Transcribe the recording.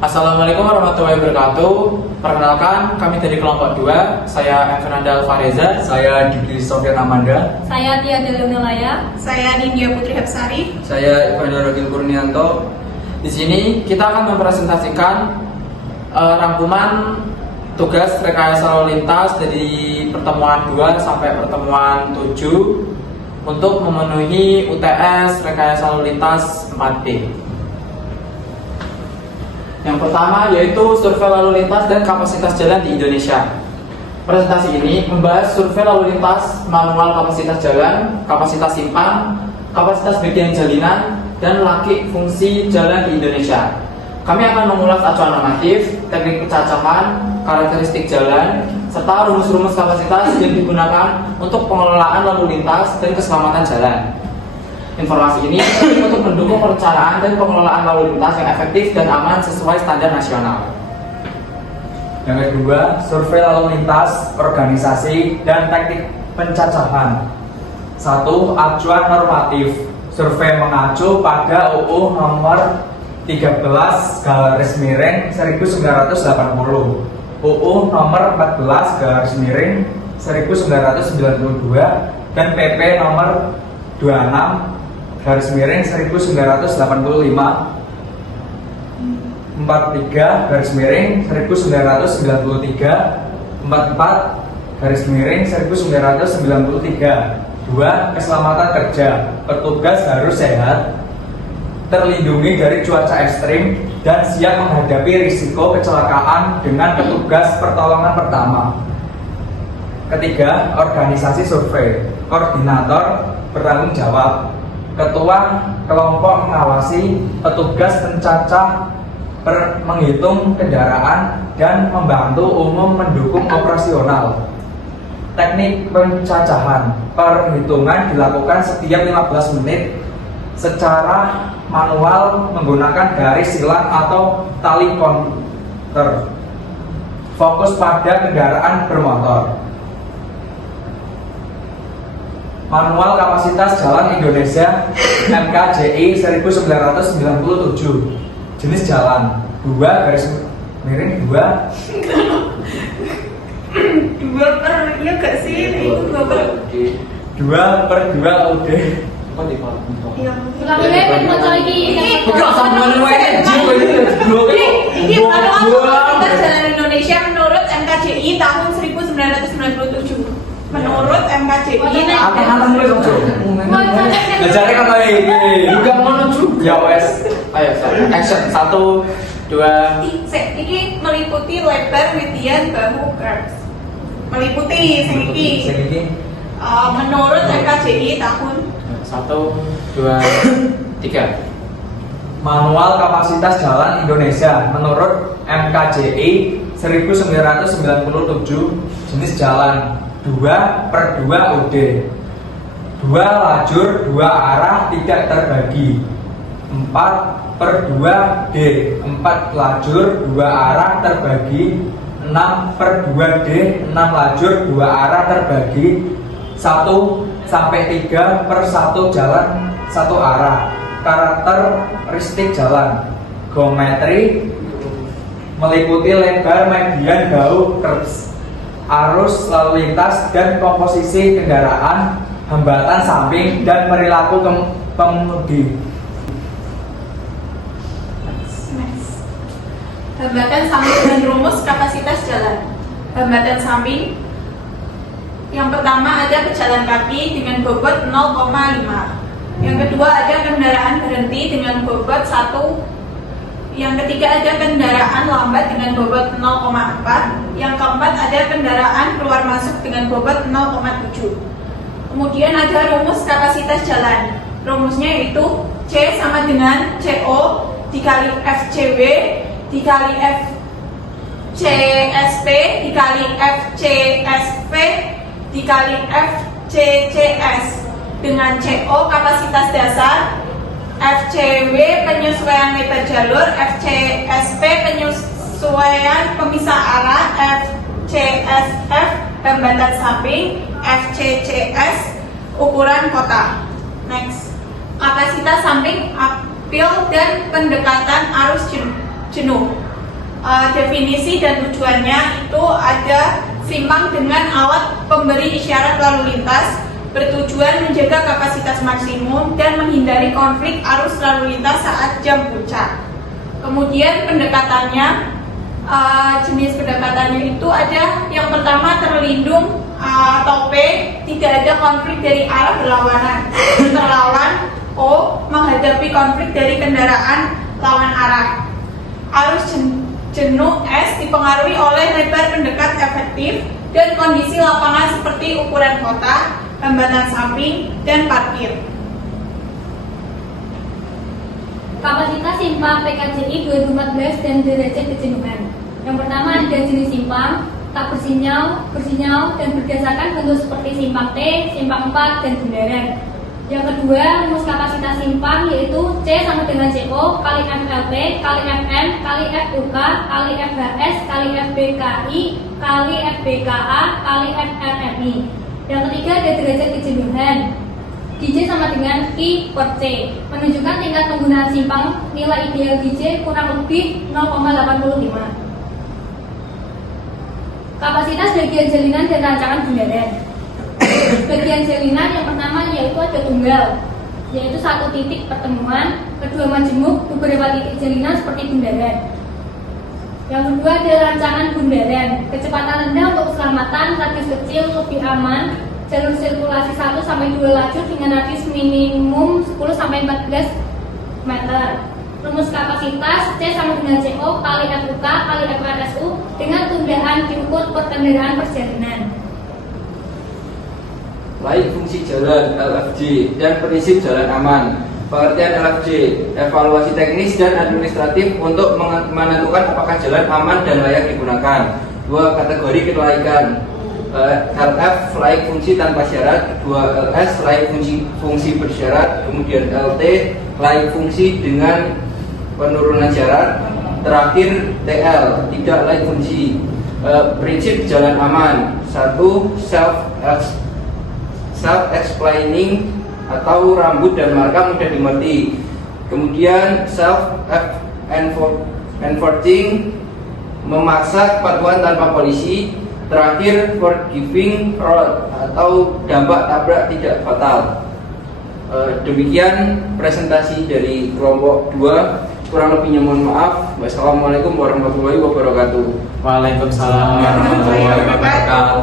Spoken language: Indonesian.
Assalamualaikum warahmatullahi wabarakatuh. Perkenalkan, kami dari kelompok 2. Saya Fernanda Alvareza. Saya Didi Sofian Amanda. Saya Tia Delunilaya. Saya Nindya Putri Hapsari. Saya Ivan Rogil Kurnianto. Di sini kita akan mempresentasikan rangkuman tugas rekayasa lalu lintas dari pertemuan 2 sampai pertemuan 7 untuk memenuhi UTS rekayasa lalu lintas 4D. Yang pertama yaitu survei lalu lintas dan kapasitas jalan di Indonesia. Presentasi ini membahas survei lalu lintas manual kapasitas jalan, kapasitas simpang, kapasitas bagian jalinan, dan laki fungsi jalan di Indonesia. Kami akan mengulas acuan normatif, teknik pencacahan, karakteristik jalan, serta rumus-rumus kapasitas yang digunakan untuk pengelolaan lalu lintas dan keselamatan jalan. Informasi ini untuk mendukung perencanaan dan pengelolaan lalu lintas yang efektif dan aman sesuai standar nasional. Yang kedua, survei lalu lintas, organisasi, dan teknik pencacahan. 1. Acuan normatif. Survei mengacu pada UU nomor 13/1980, UU nomor 14/1992, dan PP nomor 26/1985, 43/1993, 44/1993. 2. Keselamatan kerja. Petugas harus sehat, terlindungi dari cuaca ekstrim, dan siap menghadapi risiko kecelakaan dengan petugas pertolongan pertama. Ketiga, organisasi survei. Koordinator bertanggung jawab. Ketua kelompok mengawasi petugas pencacah, menghitung kendaraan, dan membantu umum mendukung operasional. Teknik pencacahan. Perhitungan dilakukan setiap 15 menit secara manual menggunakan garis silang atau tali konter. Fokus pada kendaraan bermotor. Manual kapasitas jalan Indonesia MKJI 1997. Jenis jalan 2 garis miring 2. 2/, iya gak sih? Itu 2/2 UD. Iya. Ulangi lagi, mau lagi. Ini manual kapasitas jalan Indonesia menurut MKJI tahun 1997. Menurut MKJI. Belajarnya kan lagi. Juga menuju. Ya wes. Ayo, action 1, 2. Ini meliputi lebar, median, bahu, curves. Meliputi segi. Menurut MKJI tahun 1, 2, 3. Manual kapasitas jalan Indonesia menurut MKJI 1997. Jenis jalan 2/2 UD. 2 lajur 2 arah tidak terbagi. 4/2 D. 4 lajur 2 arah terbagi. 6/2 D. 6 lajur 2 arah terbagi. 1 sampai 3/1 jalan 1 arah. Karakteristik jalan. Geometri meliputi lebar, median, bahu, curves, arus lalu lintas dan komposisi kendaraan, hambatan samping, dan perilaku pengemudi. hambatan samping dan rumus kapasitas jalan. Hambatan samping yang pertama ada pejalan kaki dengan bobot 0,5. Yang kedua ada kendaraan berhenti dengan bobot 1. Yang ketiga ada kendaraan lambat dengan bobot 0,4. Yang keempat ada kendaraan keluar masuk dengan bobot 0,7. Kemudian ada rumus kapasitas jalan. Rumusnya yaitu C sama dengan CO dikali FCW dikali FCSP dikali FCSP dikali FCCS, dengan CO kapasitas dasar, FCW penyesuaian lebar jalur, FCSP penyesuaian pemisah arah, FCSF hambatan samping, FCCS ukuran kota. Next, kapasitas samping, apil dan pendekatan arus jenuh. definisi dan tujuannya itu ada simpang dengan alat pemberi isyarat lalu lintas bertujuan menjaga kapasitas maksimum dan menghindari konflik arus lalu lintas saat jam puncak. Kemudian pendekatannya, jenis pendekatannya itu ada yang pertama terlindung atau P, tidak ada konflik dari arah berlawanan. Terlawan O, menghadapi konflik dari kendaraan lawan arah. Arus jenuh S dipengaruhi oleh lebar pendekat efektif dan kondisi lapangan seperti ukuran kota, hambatan samping, dan parkir. Kapasitas simpang PKJI 2014 dan derajat kejenuhan. Yang pertama ada jenis simpang, tak bersinyal, dan berdasarkan bentuk seperti simpang T, simpang 4, dan bundaran. Yang kedua, rumus kapasitas simpang yaitu C sama dengan CO kali FLP, kali FM, kali FUK, kali FHS, kali FBKI, kali FBKA, kali FRMI. Yang ketiga ada derajat kejenuhan. DJ sama dengan I per C, menunjukkan tingkat penggunaan simpang. Nilai ideal DJ kurang lebih 0,85. Kapasitas bagian jalinan dan rancangan bundaran. Bagian jalinan yang pertama yaitu ada tunggal, yaitu satu titik pertemuan, kedua majemuk, beberapa titik jalinan seperti bundaran. Yang kedua ada rancangan bundaran, kecepatan rendah untuk keselamatan, radius kecil, lebih aman, jalur sirkulasi 1 sampai 2 lajur dengan radius minimum 10 sampai 14 meter. Rumus kapasitas C sama dengan CO kali FUK kali FRSU dengan tundaan diukur per kendaraan perjalanan. Lain fungsi jalan LFJ dan prinsip jalan aman. Pengertian LFJ, evaluasi teknis dan administratif untuk menentukan apakah jalan aman dan layak digunakan. 2. Kategori kelaikan. LF layak fungsi tanpa syarat, 2. LS layak fungsi bersyarat, kemudian LT layak fungsi dengan penurunan syarat, terakhir TL tidak layak fungsi. Prinsip jalan aman. 1. Self-explaining atau rambut dan marka mudah dimengerti. Kemudian self-enforcing, memaksa kepatuhan tanpa polisi. Terakhir forgiving road atau dampak tabrak tidak fatal. Demikian presentasi dari kelompok 2. Kurang lebihnya mohon maaf. Wassalamualaikum warahmatullahi wabarakatuh. Waalaikumsalam warahmatullahi wabarakatuh.